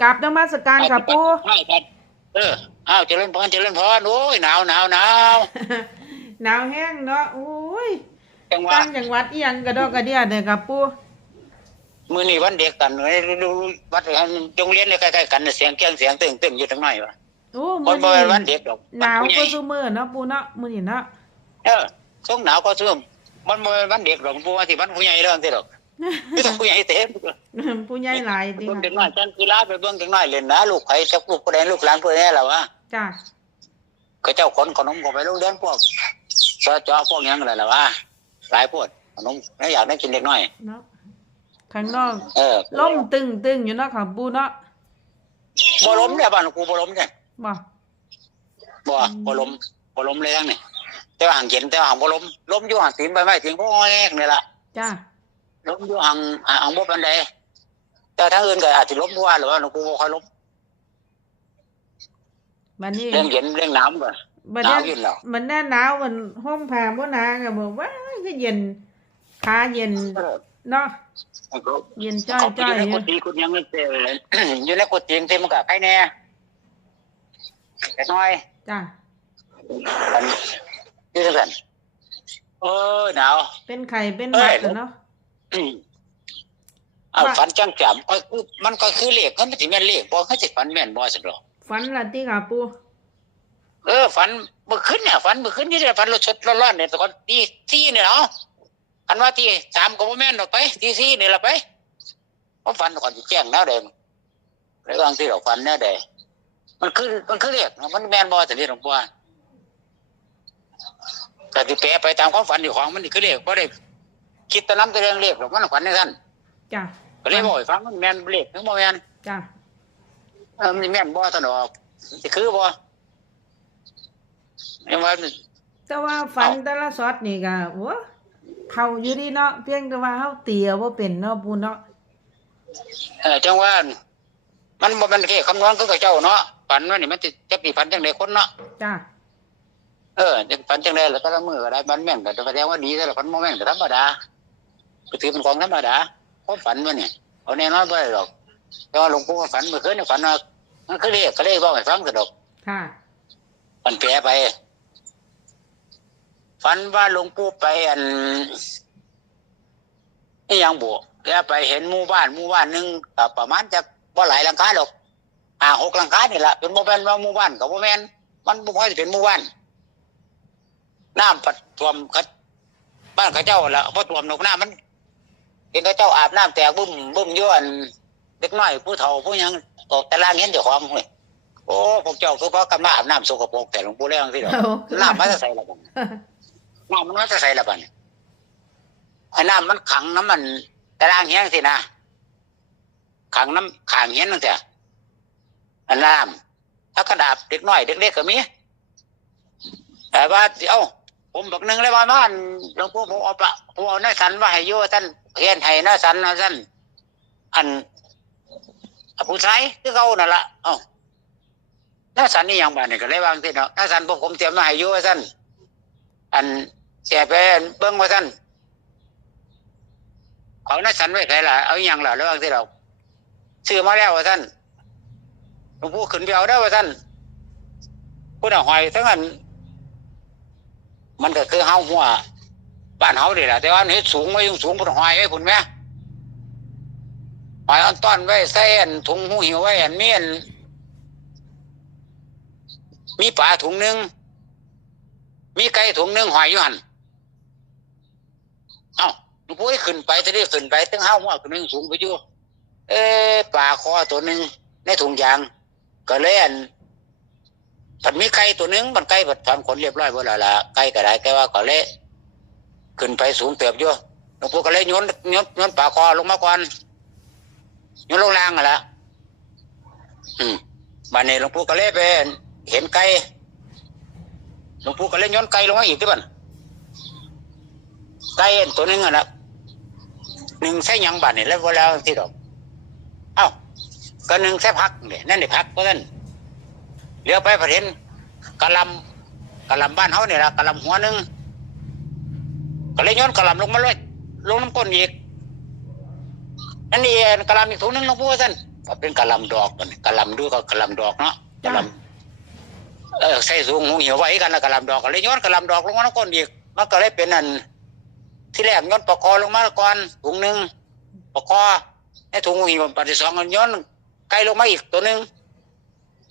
กราบนมัสการกับปูไม่ครับเอออ้าวเจริญพรเจริญพรโอ้ยหนาวหนาวหนาวหนาวแห้งเนาะโอ้ยจังหวะต่างจังหวัดอีหยังกระดอกกระเดียเด้อกับปูมื้อนี้วันเด็กกันเอ้ยดูวัดโรงเรียนเนี่ยใกล้ๆกันน่ะเสียงเกียงเสียงตึงตึงอยู่ทั้งน้อยวะโอ้คมื้นอบ่นี้แม่นวันเด็กดอกหนาวผู้ใหก็ญ่ซุมื้อเนาะปูเนาะมื้อนี้เนาะเออทรงหนาวก็ซึมมันบ่แม่นวันเด็กดอกผู้ว่าสิวันผู้ใหญ่เรื่องที่ดอก มีแต่ผู้ใหญ่เต็มผู้ใหญ่หลายติเบิ่งเด็กค่ะน้อยจังกีฬาไปเบิ่งเด็กน้อยเล่นนะลูกไผจักลูกผู้ใดลูกหลานผู้ใดล่ะวะจ้าก็เจ้าขนขนมเข้าไปโรงเรียนพวกสจพวกหยังนั่นล่ะวะหลายพวกขนมแล้วอยากได้กินเด็กน้อยเนาะข้างนอกเออลมตึงๆอยู่เนาะค่ะปูเนาะบ่ล้มเนี่ยบ้านกูบ่ล้มเนี่ยบ่บ่บ่ล้มบ่ล้มเลยทั้งนี่แต่ว่าห่างเย็นแต่ว่าห่างบ่ล้มล้มอยู่ห่างตีนใบไม้ตีนพ่อแอกนี่ล่ะจ้า ล้มอยู่ห่างห่างบ่ปานใดแต่ทางอื่นก็อาจสิล้มบ่ว่า หรือว่าหลวงปู่บ่ค่อยล้มบัดนี้เรื่องเย็นเรื่องหนาวก็บัดหนานี้วอยู่แล้วมันแน่หนาวมันห่มผ้าบ่หนาก็บอกว่าก็เย็นขาเย็นเออเนาะเย็นจ้อยเขาจ้ออยยู่ในๆอยู่กุฏิกุฏิยังไม่เจอเลยอยู่ในกุฏิที่มันก็ใครแน่แต่น้อย จ้าอันอยู่จังซั่นโอ้ยหนาว เป็นไข่เป็นหวัดเอ้ย อะเนาะอืม เอาว่าฝันจังจำก็คือมันก็คือเลขมันสิแม่นเลขบ่คือสิฝันแม่นบ่ซั่นดอกฝันละติค่ะปูเออฝันเมื่อคืนเนี่ยฝันเมื่อคืนนี่เนี่ยฝันรถชดร้อนๆเนี่ยตอนตีสี่เนี่ยเนาะฝันว่าตีสามก็บ่แม่นดอกไปตีสี่นี่ละไปเพราะฝันก่อนจะแจ้งแนวเดิมแล้วบางที่เราฝันแนวใดมันคือมันคือเรียกมันแม่นบ่สิเรียกหลวงปู่แต่ที่แปลไปตามความฝันอยู่ของมันนี่คือเรียกบ่ได้ คิดแตะน้ำแตะเรื่องเรียกหรอกมันฝันในท่านจ้าก็เลยบอกให้ฟังมันแม่นเรียกถึงบ่แม่นจ้าเออมันแม่นบ่ตลอดสิคือบ่ยังว่าแต่ว่าฝันแต่ละซอดนี่ก็โอ้เข้าอยู่ดีเนาะเพียงแต่ว่าเฮาเตียบ่เป็นเนาะปูเนาะเออจังว่ามันบ่แมันแค่คำนวณคือกับเจ้าเนาะฝันว่านี่มันจะจะปีฝันจังไดคนเนาะจ้าเออจะฝันจังไดแล้วก็ละมือก็ได้มันแม่นก็แสดงว่าดีแต่ละฝันบ่แม่นก็ธรรมดา ก็ถือเป็นของธรรมดาเพราะฝันว่านี่เอาแน่นอนบ่ได้หรอกแต่ว่าหลวงปู่ฝันเมื่อคืนนี่ฝันว่ามันคือเลขก็เลยบอกให้ฟังซะดอกค่ะมันแปลไป ฝันว่าหลวงปู่ไปอันนี่ยังบวแล้วไปเห็นหมู่บ้านหมู่บ้านหนึงก็ประมาณจะบ่หลายหลังคาหรอกห้าหกหลังคานี่แหละเป็นโมแมนว่าหมู่บ้านกับโมแมนมันบ่พอจะเป็นหมู่บ้านน้ำปัดท่วมเขาบ้านเขาเจ้าละพอท่วมนกน้ำมัน เห็นเขาเจ้าอาบน้ำแตกบึ้มบึ้มอยวนเด็กน้อยผู้เฒ่าผู้หยังออกแต่ล่างเห็นเจ้าของเว้ยโอ้พวกเจ้าคือเพราะกำลังอาบน้ำสกปรกแต่หลวงปู่เรื่องที่ดอกโอ้คือน้ำมันจะใส่ละบัดน้ำมันจะใส่ละบัดไอ้น้ำมันขังน้ำมันแต่ล่างเฮียงสินะขังน้ำขังเฮียนนั่นเถอะอันน้ำถ้ากระดาษเด็กน้อยเด็กเล็กก็มีแต่ว่าเอ้า ผมบอกหนึ่งเลยว่ามันหลวงปู่ผมเอาปะผมเอาในสันว่าให้โยท่านเฮียนให้ในสันนะท่านอันผู้ชายคือเขานั่นละเอ้าในสันนี่ยังบ้านนี่ก็เลยวางที่เนาะในสันพวกผมเตรียมมาให้โยท่านอันเสียไปเบิ้งว่าท่านเอาในสันไว้ใครล่ะเอาอย่างล่ะแล้ววางที่เราซื้อมาแล้วว่าท่านหลวงปู่ขึ้นไปเอาได้ว่าท่านผู้น่ะหอยทั้งนั้น มันก็คือเฮาหัวบ้านเฮานี่แหละแต่ว่านี่สูงไว้สูงพุ่นหอยไว้พุ่นแม่หอยอันต้อนไว้ใส่อันถุงหูหิวไว้อันเมียนมีปลาถุงหนึ่งมีไก่ถุงหนึ่งหอยอยู่หันเอ้าลวงปู่ให้ขึ้นไปจะได้ขึ้นไปตั้งเฮาหัวขึ้นหนึงสูงไปอยู่เอ๊ปลาคอตัวหนึ่งในถุงยาง ก็เลยอัน มันมีไก่ตัวหนึงมันไก่มันทำขนเรียบร้อยหมดแล้วล่ะไก่ก็ได้แค่ว่าก็เละขึ้นไปสูงเติบอยู่หลวงปู่ก็เลยโยนโยนโยนปากคอลงมาก่อนโยนลงล่างอะละอืมบันนี้หลวงปู่ก็เลยไปเห็นไก่หลวงปู่ก็เลยโยนไก่ลงมาอีกที่บ้านไก่ตัวหนึงอะนะหนึ่งใส่ยังบันนี่แล้วพอแล้วที่ดอก เอ้าก็หนึ่งใส่พักเนี่ยนั่นนี่พักเพราะนั่น เลี้ยวไปประเห็นกะหลำกะหลำบ้านเฮาเนี่ยละกะหลำหัวหนึ่งก็เลยโย้อนกะหลำลงมาเลยลงน้ำก้นอีกอันนี้กะหลำอีกถุงหนึงหลวงปู่ว่าซั่นก็เป็นกะหลำดอกบัดนี้กะหลำดูก็กะหลำดอกเนาะกะจ้าหลำเออใส่สูงหูเหี่ยวไว้กันแล้วกะหลำดอกก็เลยย้อนกะหลำดอกลงมาแล้วก้นอีกมันก็เลยเป็นอันที่แรกย้อนปะกอลงมาก่อนถุงหนึงปะกอในถุงหูเหี่ยวปัดที่สองก็ย้อนไก่ลงมาอีกตัวหนึง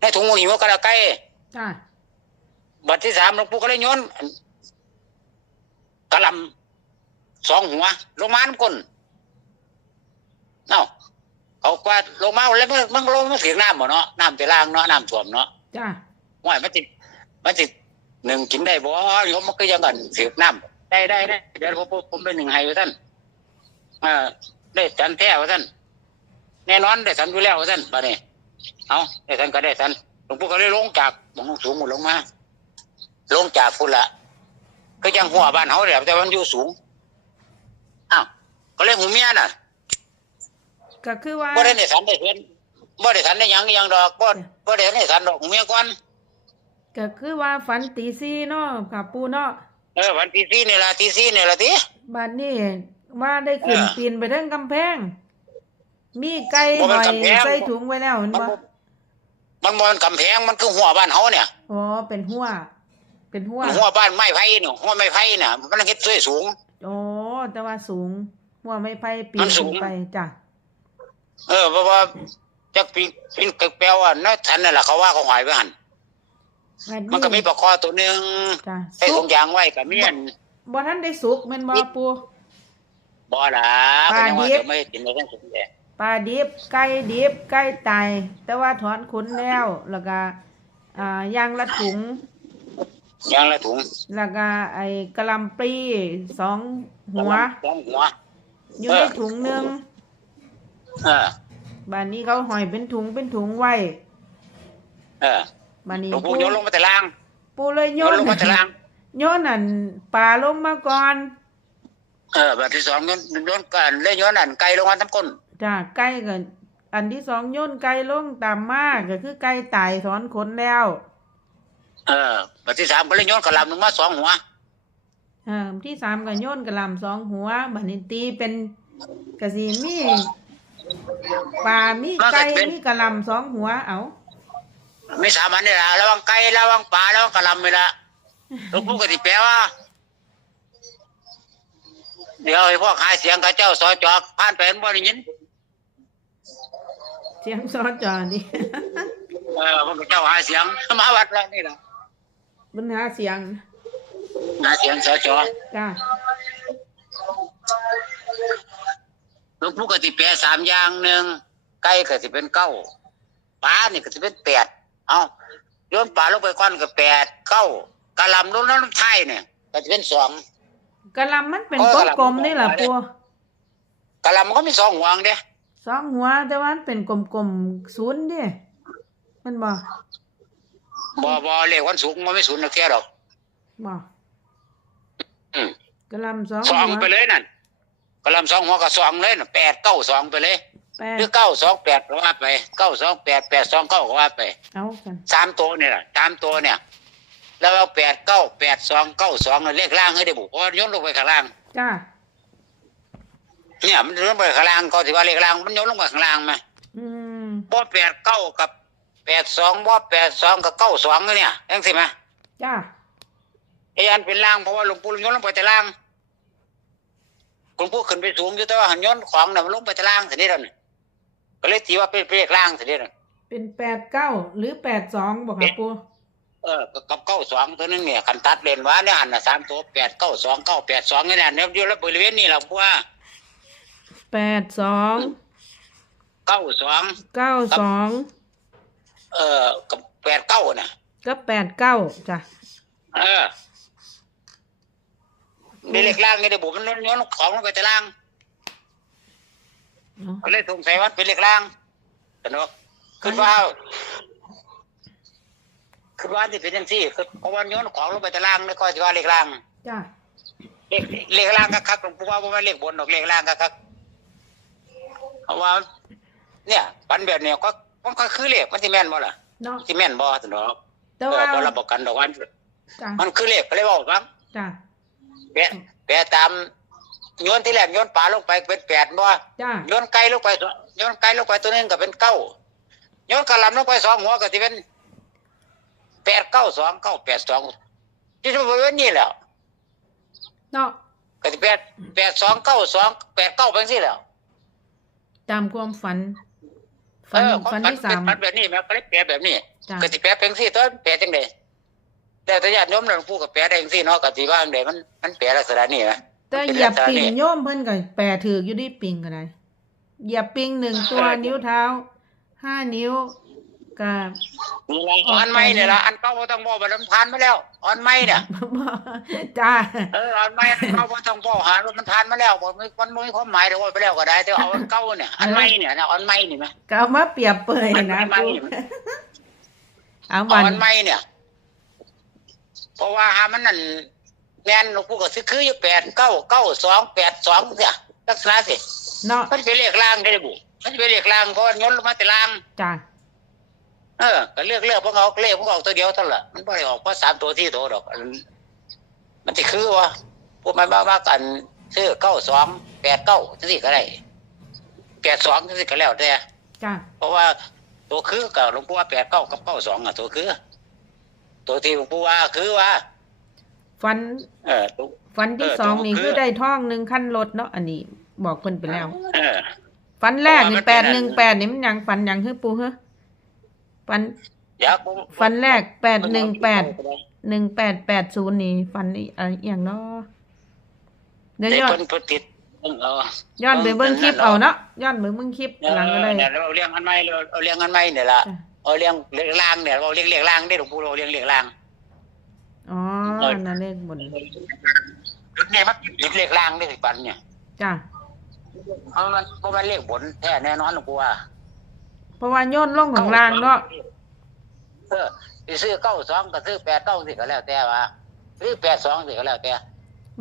ในถุงหูเหี่ยวก็แล้วไก่จ้าบัดที่สามหลวงปู่ก็เลยโย้อนกะหลำสองหัวลงมาน้ำก้นเนาะเขากว่าลงมาแล้วมันมันลงมาถึงน้ำบ่เนาะน้ำไปล่างเนาะน้ำท่วมเนาะจ้าว่ามันติมันติหนึ่งกินได้บ่โยมมันก็ยังกันถึงน้ำได้ได้ได้เดี๋ยวผมผมผมเป็นหนึ่งให้ไว้ท่านอ่าได้สันแท้ไว้ท่านแน่นอนได้สันอยู่แล้วไว้ท่านบัดนี้ เอาได้สันก็ได้สันหลวงปู่ก็เลยลงจากบงสูงหมดลงมา ลงจากพุ่นละก็ยังหัวบ้านเขาแหละแต่มันอยู่สูงอ้าวก็เลยหูเมียน่ะ ก็คือว่าบ่ได้ในสันได้เพื่อนบ่ได้สันได้หยังหยังดอกบ่บ่ได้ในสันดอกหูเมียก่อนก็คือว่าฝันตีซีเนาะค่ะปูเนาะเออวันที่สี่นี่ล่ะที่สี่นี่ล่ะติบัดนี้ว่าได้ขึ้นเออปีนไปเทิงกำแพง มีไก่บ่หแม่อนยกำแพงใส่ถุงไว้แล้วเห็นมันบ่บ่มันบ่มันกำแพงมันคือหัวบ้านเฮาเนี่ยอ๋อเป็นหัว เป็นหัวหัวบ้านไม้ไผ่นี่หัวไม้ไผ่น่ะมันเฮ็ดสวยสูงอ๋อแต่ว่าสูง หัวไม่ไผ่ปีมันนสูขึ้งนไปจ้ะเออเพราะว่าจักปีปีนแปลว่านะฉันนั่นล่ะเขาว่าเขาหายไว้หั่นบัดมันก็มีปลาคอตัวหนึงจ้ะใส่สุถุกงยางไว้ก็มีอันบ่ทันได้สุกแม่นบ่ปูบ่ล่ะปก็ลายังว่าดิบจะไม่กินในทั้งสุดแหละ ปลาดิบไก่ดิบไก่ตายแต่ว่าถอนขนแล้วแล้วก็อ่ายางละถุงยางละถุงแล้วก็ไอ้กะหลำปลีสองหัวสองหัวอยู่เอในอถุงหนึงเออบ้านนี้เขาห่อยเป็นถุงเป็นถุงไว้เออบ้านนี้หลวงปู่โยนลงมาแต่ล่าง ปูเลยโยโยนนลงมาแต่ล่างโยนนั่นปลาลงมาก่อน เออแบบที่สองโยนโยนกันเลยโยนอันไกลลงมาทั้งก้น จ้าไก่กันอันที่สองโยนไก่ลงตามมาก็คือไก่ตายถอนขนแล้ว เออแบบที่สามก็เลยโยนกระลำลงมาสองหัวเอ่อที่สามก็โยนกระหลำสองหัวบัดนี้ตีเป็นกะสีมีปลามีไก่มีกระหลำสองหัวเอาไม่สามอันนี่ละระวังไก่ระวังปลาระวังกระลำนี่ละหลวงปู่ก็ติแปลว่าเดี๋ยวไอ้พวกหาเสียงกับเจ้าสอจอกผ่านไปมันบ่ได้ยินเสียงซอจอนี่เออมันก็เจ้าหาเสียงมาวัดแล้วนี่ละปัญหาเสียงหาเสียงสอจอจ้าหลวงปู่ก็ติแปลสามอย่างหนึ่งไก่ก็สิเป็นเก้าปลานี่ก็สิเป็นแปดเอาโยนปลาลงไปก้อนก็แปดเก้ากะหลำลงน้ำไทยเนี่ยก็จะเป็นสองกระหลำมันเป็นเออกลกะหล่ำมๆนี่แหละมันเป็นปัวกะหลำมันก็มีสองหัวเด้ สองหัวแต่ว่ามันเป็นกลมๆศูนย์เด้มันบ่บ่บ่เลขวันสูงมันไม่ศูนย์นะแค่ดอกบ่อืมกระหลำสองสองหัวไปเลยนั่นกะหลำสองหัวก็สองเลยน่ะแปดเก้าสองไปเลยแปดหรือเก้าสองแปดก็ว่าไปเก้าสองแปดแปดสองเก้าก็ว่าไปเอากันสามตัวเนี่ยล่ะสามตัวเนี่ย แล้วเอาแปดเก้าแปดสองเก้าสองเลขล่างให้ได้บุเพราะว่าโยนลงไปข้างล่างจ้า เนี่ยมันโยนไปข้างล่างก็ถือว่าเลขล่างมันโยนลงไปข้างล่างไหมอืมบ่แปดเก้ากับแปดสองบ่แปดสองกับเก้าสองเนี่ยยังสิไหมจ้าไอ้อันเป็นล่างเพราะว่าหลวงปู่โยนลงไปแต่ล่างหลวงปู่ขึ้นไปสูงอยู่แต่ว่าหันโยนของน่ะมันลงไปแต่ล่างสินี่แล้วนี่ก็เลยตีว่าเป็นเลขล่างสินี่แล้วเป็นแปดเก้าหรือแปดสองบ่ค่ะปูเออกับเก้าสองตัวนึงเนี่ยคันตัดเลนว่าเนี่ยหันน่ะสามตัวแปดเก้าสองเก้าแปดสองเนี่ยเนี่ยอยู่แล้วบริเวณนี้แหละว่า แปดสองเก้าสองเก้าสองเอ่อกับแปดเก้าน่ะก็แปดเก้าจ้ะเออในเลขล่างนี่ได้บุมันโยนของลงไปแต่ล่างเอาก็เลยสงสัยว่าเป็นเลขล่างสนุกคือว่าคือว่าที่เป็นจังซี่คือเพราะว่าโยนของลงไปแต่ล่างนี่ก็จะว่าเลขล่างจ้าเลขเลขล่างก็คักหลวงปู่ว่าบ่แม่นเลขบนดอกเลขล่างก็คัก เพราะว่า เนี่ยปันแบบเนี้ยก็มันก็คือเลขมันสิแม่นบ่ล่ะเนาะสิแม่นบ่สนุกแต่เอว่าอบ่รับประกันดอกว่าจ้ามันคือเลขก็เลยบอกฟังจ้าแปะแปะตามโยนที่แรกโยนปลาลงไปเป็นแปดบ่จ้าโยนไก่ลงไปโยนไก่ลงไปตัวหนึงก็เป็นเก้าโยนกระหลำลงไปสองหัวก็สิเป็นแปดเก้าสองเก้าแปดสองที่จะเป็นนี่แหล้ว เนาะก็สิแปดแปดสองเก้าสองแปดเก้าเป็นสิแหล้ว ตามความฝันเอฝันอฝันที่สามมันแบบนี้แม่ก็เลยแปลแบบนี้จ้ะก็สิแปลเป็นสิตัวแปลจังไดแต่ถ้าญาติโยมหลวงปู่ก็แปลได้จังซี่เนาะก็สิว่าจังไดมันมันแปลลักษณะนี้นะแต่เหยียบปิงโยมเพิ่นก็แปรถืออยู่ที่ปิงก็ได้เหยียบปิงหนึ่งตัวนิ้วเท้าห้านิ้ว ก็นี่ละอันใหม่เนี่ยละอันเก่าบ่ต้องบอกว่ามันผ่านมาแล้วอันใหม่เนี่ยจ้าเอออันใหม่อันเก่าบ่ต้องบอกหาว่ามันผ่านมาแล้วบ่มีมันบ่มีความหมายเดี๋ยวว่าไปแล้วก็ได้แต่เอาอันเก่าเนี่ยอันใหม่เนี่ยนะอันใหม่นี่มั้ยก็เอามาเปรียบเปรยอันนะใหม่ครูนี่มั้ยเอาเอาวันอันใหม่เนี่ย เพราะว่าหามันนั่นแม่นหลวงปู่ก็สิคืออยู่8 9 9 2 8 2เนี่ยลักษณะสิเนาะมันเป็นเลขล่างได้บุมันเป็นเลขล่างเพราะย้อนลงมาแต่ล่างจ้า เออก็เลือกเลือกพวกเอาเลขพวกเอาตัวเดียวเท่านั้นแหละมันไม่ได้ออกเพราะสามตัวที่โตดอกอันมันจะคือว่าพวกมันบ้าบ้ากันซื้อเก้าสองแปดเก้าจังสิก็ได้แปดสองจังสิก็แล้วแต่จ้าเพราะว่าตัวคือกับหลวงปู่ว่าแปดเก้ากับเก้าสองอะ ตัวคือ ตัวที่หลวงปู่ว่าคือว่าฟัน เออตัวฟันที่เออสองตัวนี่คือ คือได้ท่องหนึ่งขั้นรถเนาะอันนี้ บอกเพิ่นไปแล้ว เออฟันแรกนี่เพราะว่ามันเป็นแปดหนึ่งแปดนี่มันหยังฟันหยังคือปูเฮ้ ฟันอยากฟันแรกแปดหนึ่งแปดหนึ่งแปดแปดศูนย์นี่ฟันนี่อะไรอหย่างเนาะเดี๋ยวเด็กย้อนคนพุทธิดเออย้อนไปเบิ้งคลิปเอาเนาะย้อนไปเบิ้งคลิปเออหลังก็ได้เนี่ยเราเลี้ยงอันใหม่เราเอาเลี้ยงอันใหม่เนี่ยละจ้ะเอาเลี้ยงเลี้ยงล่างเนี่ยเราเลี้ยงเลี้ยงล่างได้หลวงปู่เราเลี้ยงเลี้ยงล่างอ๋อเออนั่นเลขบนเนี่ยมันติดเลขล่างได้สิปันเนี่ยจ้ะเอามันเพราะมันเลขบนแท้แน่นอนหลวงปู่ว่า เพราะว่าโยนลงของล่างเนาะเออสิซื้อเก้าสองก็ซื้อแปดเก้าสิก็แล้วแต่ว่าซื้อแปดสองสิก็แล้วแต่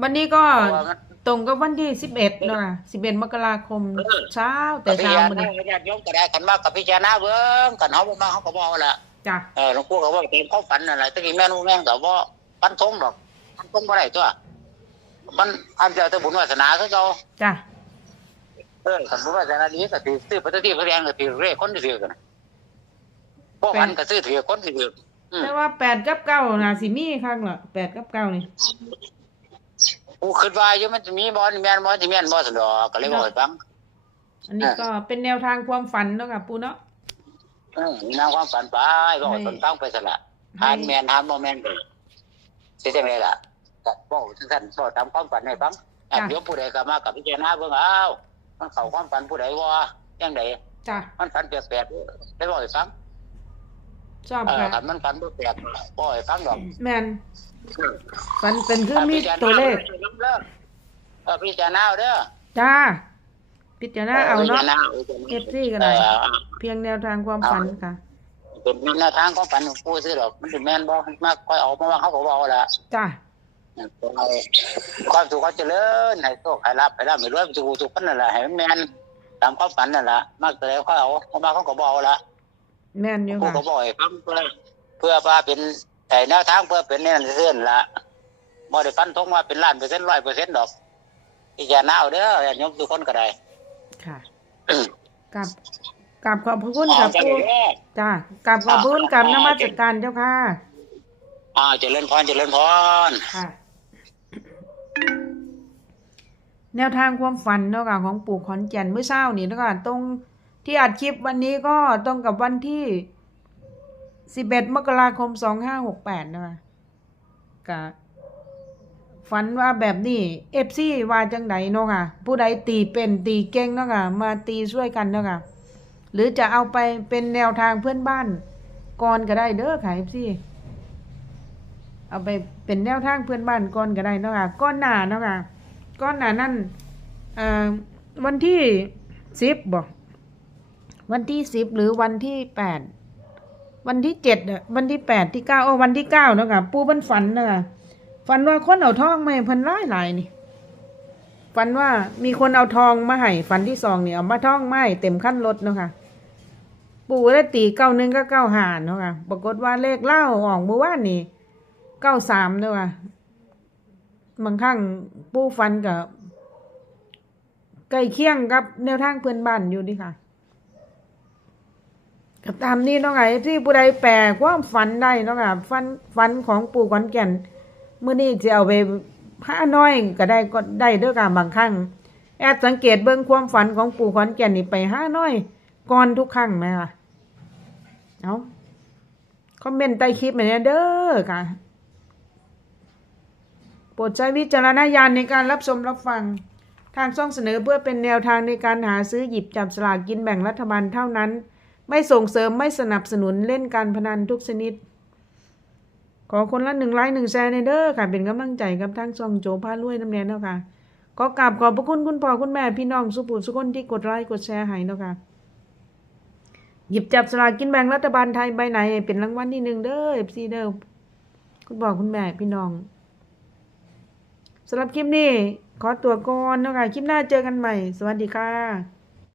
วันนี้ก็เพราะว่ามันตรงกับวันที่สิบเอ็ดเนาะสิบเอ็ดมกราคมเออเช้าแต่พิเช้าจารมื้อณานี้ญาติโยมก็ได้กันมากกับพิจารณาเบิ้งกันเขาบ่มาเขาก็บอกละจ้ะเออหลวงปู่ก็ว่าเต็มเข้าฝันอะไรตะกี้แม่นูแม่งก็บ่ปันทงดอกปันทงบ่ได้ตัวมันอันเดียวแต่บุญวาสนาคือเก่า จ้ะ เออขันบุญวาสนาดีก็ถือซื้อปฏิทินพระแดงก็ถือเร่คนที่ถือกันพวกมันก็ซื้อถือคนที่ถืออืมแต่ว่าแปดกับเก้าน่ะสิมีข้างละแปดกับเก้านี่กูคิดว่าอยู่มันจะมีบอลแม่นบอลที่แม่นบอลสนดอกก็เลยบอกให้ฟังอันนี้ก็เป็นแนวทางความฝันเนาะค่ะปูเนาะเออมีนางความฝันไปบอกให้คนฟังไปสละทานแม่นทานบ่แม่นก็สิจังไดล่ะก็บอกท่านๆบอกตามความฝันให้ฟังอะเดี๋ยวผู้ใดก็มากับพิจารณาเบิ่งเอา มันเข้าความฝันผู้ใดว่าจังไดจ้ะมันฝันแปลกๆได้บอกให้ฟังชอบเออค่ะคันมันฝันบ่แปลกบอกให้ฟังดอกแมนฝันเป็นคือมีตัวเลขเออพิจารณาเอาเด้อจ้าพิจารณาเอาเนาะพิจรณเอฟซีกันเอนะอเพียงแนวทางความฝันค่ะเป็นแนวทางของฝันของผู้ซื้อดอกมันสิแม่นบ่มากค่อยเอามาว่าเขาก็บอกละจ้า ความสุขความเจริญให้โชคให้รับให้รับให้รวยสุขสุขนั่นแหละให้มันแม่นตามความฝันนั่นแหละมากแต่แล้วเขาเอาเขามาเขาก็บอกละแม่นอยู่ผู้ค่ะก็บอกให้ฟังเพื่อเพื่อว่าเป็นแต่แนวทางเพื่อเป็นแนวเสื่อนละบ่ได้ฟันธงว่าเป็นล้านเปอร์เซ็นต์ร้อยเปอร์เซ็นต์ดอกที่จะน่าเอาเด้อญาติโยมทุกคนก็ได้ค่ะกับกับขอบพระคุณอ๋อกับจังผู้เลยจ้ากับขอบพระคุณกับนมัสการเจ้าค่ะอ่าเจริญพรเจริญพรค่ะ แนวทางความฝันเนาะค่ะของปู่ขอนแก่นเมื่อเช้านี่เนาะค่ะตรงที่อัดคลิปวันนี้ก็ตรงกับวันที่สิบเอ็ดมกราคมสองห้าหกแปดนะคะกะฝันว่าแบบนี้เอฟซีว่าจังไดเนาะค่ะ ผู้ใดตีเป็นตีเก่งเนาะค่ะ มาตีช่วยกันเนาะค่ะ หรือจะเอาไปเป็นแนวทางเพื่อนบ้านก่อนก็ได้เด้อค่ะเอฟซี เอาไปเป็นแนวทางเพื่อนบ้านก่อนก็ได้เนาะค่ะก้อนหน้าเนาะค่ะก้อนหน้านั่นวันที่สิบบอกวันที่สิบหรือวันที่แปดวันที่เจ็ดอะวันที่แปดที่เก้าโอ้วันที่เก้าเนาะค่ะปูบันฝันเนาะค่ะฝันว่าคนเอาทองมาให้เพันร้ายหลายนี่ฝันว่ามีคนเอาทองมาให้ฝันที่สองเนี่ยเอามาทองมาให้เต็มขั้นรถเนาะค่ะปู่ได้ตีเก้าหนึ่งก็เก้าหาเนาะค่ะปรากฏว่าเลขเล่าออกเมื่อวานนี่ เก้าสามด้วยว่ะบางครั้งปูฟันกับใกล้เคียงกับแนวทางเพื่อนบ้านอยู่ดิค่ะก็ตามนี้เนาะค่ะที่ผู้ใดแปลความฝันได้เนาะค่ะฝันฝันของปู่ขอนแก่นเมื้อนี้สิเอาไปหาน้อยก็ได้ก็ได้ด้อค่ะบางครั้งแอดสังเกตเบิ่งความฝันของปู่ขอนแก่นนี่ไปห้าน้อยก่อนทุกครั้งไหมคะเอาคอมเมนต์ใต้คลิปมาเนี่ยเด้อค่ะ โปรดใช้วิจารณญาณในการรับชมรับฟัง ทางช่องเสนอเพื่อเป็นแนวทางในการหาซื้อหยิบจับสลากกินแบ่งรัฐบาลเท่านั้น ไม่ส่งเสริมไม่สนับสนุนเล่นการพนันทุกชนิด ขอคนละหนึ่งไลค์หนึ่งแชร์ในเด้อค่ะ เป็นกำลังใจกับทางช่องโจพารวยน้ำแนนเนาะค่ะขอกราบขอบพระคุณคุณพ่อคุณแม่พี่น้องสุภูสุคนที่กดไลค์กดแชร์ให้เนาะค่ะหยิบจับสลากกินแบ่งรัฐบาลไทยใบไหน เป็นรางวัลที่หนึ่งเด้อเอฟซีเด้อคุณพ่อคุณแม่พี่น้อง สำหรับคลิปนี้ ขอตัวก่อนนะคะคลิปหน้าเจอกันใหม่ สวัสดีค่ะ